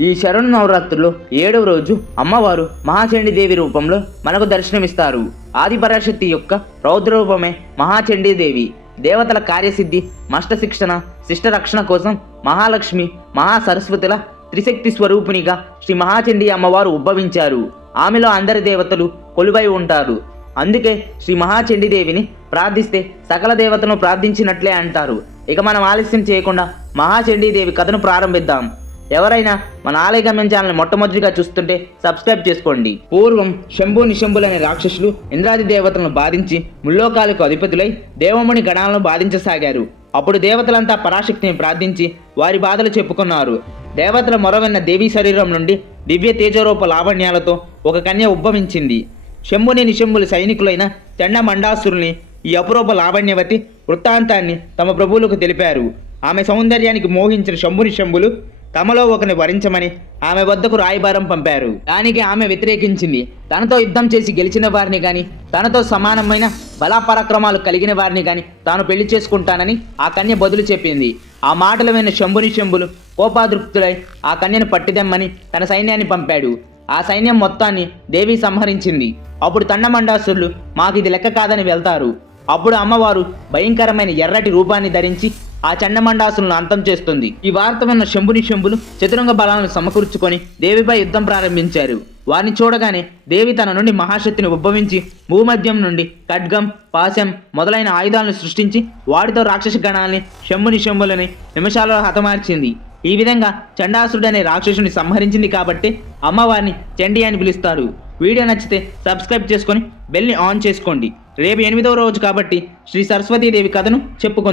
ఈ శరణు నవరాత్రుల్లో ఏడవ రోజు అమ్మవారు మహాచండీదేవి రూపంలో మనకు దర్శనమిస్తారు. ఆదిపరాశక్తి యొక్క రౌద్రరూపమే మహాచండీదేవి దేవతల కార్యసిద్ధి మష్ట శిక్షణ శిష్ట రక్షణ కోసం మహాలక్ష్మి మహాసరస్వతుల త్రిశక్తి స్వరూపిణిగా శ్రీ మహాచండీ అమ్మవారు ఉద్భవించారు. ఆమెలో అందరి దేవతలు కొలువై ఉంటారు. అందుకే శ్రీ మహాచండీదేవిని ప్రార్థిస్తే సకల దేవతను ప్రార్థించినట్లే అంటారు. ఇక మనం ఆలస్యం చేయకుండా మహాచండీదేవి కథను ప్రారంభిద్దాం. ఎవరైనా మన ఆలయగమ్యం ఛానల్ మొట్టమొదటిగా చూస్తుంటే సబ్స్క్రైబ్ చేసుకోండి. పూర్వం శంభు నిశంభులు అనే రాక్షసులు ఇంద్రాది దేవతలను బాధించి ముల్లోకాలకు అధిపతులై దేవముని గణాలను బాధించసాగారు. అప్పుడు దేవతలంతా పరాశక్తిని ప్రార్థించి వారి బాధలు చెప్పుకున్నారు. దేవతల మొరవెన్న దేవీ శరీరం నుండి దివ్య తేజరూప లావణ్యాలతో ఒక కన్య ఉద్భవించింది. శంభుని నిశంభుల సైనికులైన చెండ మండాసురుని ఈ అపురూప లావణ్యవతి వృత్తాంతాన్ని తమ ప్రభువులకు తెలిపారు. ఆమె సౌందర్యానికి మోహించిన శంభుని శంభులు తమలో ఒకరిని వరించమని ఆమె వద్దకు రాయబారం పంపారు. దానికి ఆమె వ్యతిరేకించింది. తనతో యుద్ధం చేసి గెలిచిన వారిని గాని తనతో సమానమైన బలాపరాక్రమాలు కలిగిన వారిని గాని తాను పెళ్ళి చేసుకుంటానని ఆ కన్య బదులు చెప్పింది. ఆ మాటలు విన్న శంభుని శంభులు కోపాదృప్తులై ఆ కన్యను పట్టిదెమ్మని తన సైన్యాన్ని పంపాడు. ఆ సైన్యం మొత్తాన్ని దేవి సంహరించింది. అప్పుడు తండమండాసురులు మాకు ఇది లెక్క కాదని వెళ్తారు. అప్పుడు అమ్మవారు భయంకరమైన ఎర్రటి రూపాన్ని ధరించి ఆ చండమండాసులను అంతం చేస్తుంది. ఈ వార్త విన్న శంభుని శంభులు చతురంగ బలాలను సమకూర్చుకొని దేవిపై యుద్ధం ప్రారంభించారు. వారిని చూడగానే దేవి తన నుండి మహాశక్తిని ఉద్భవించి భూమధ్యం నుండి ఖడ్గం పాశం మొదలైన ఆయుధాలను సృష్టించి వాటితో రాక్షస గణాలని శంభుని శంభులని నిమిషాల్లో హతమార్చింది. ఈ విధంగా చండాసుడు అనే రాక్షసుని సంహరించింది కాబట్టి అమ్మవారిని చండి అని పిలుస్తారు. వీడియో నచ్చితే సబ్స్క్రైబ్ చేసుకొని బెల్ని ఆన్ చేసుకోండి. రేపు ఎనిమిదవ రోజు కాబట్టి శ్రీ సరస్వతీదేవి కథను చెప్పుకుందాం.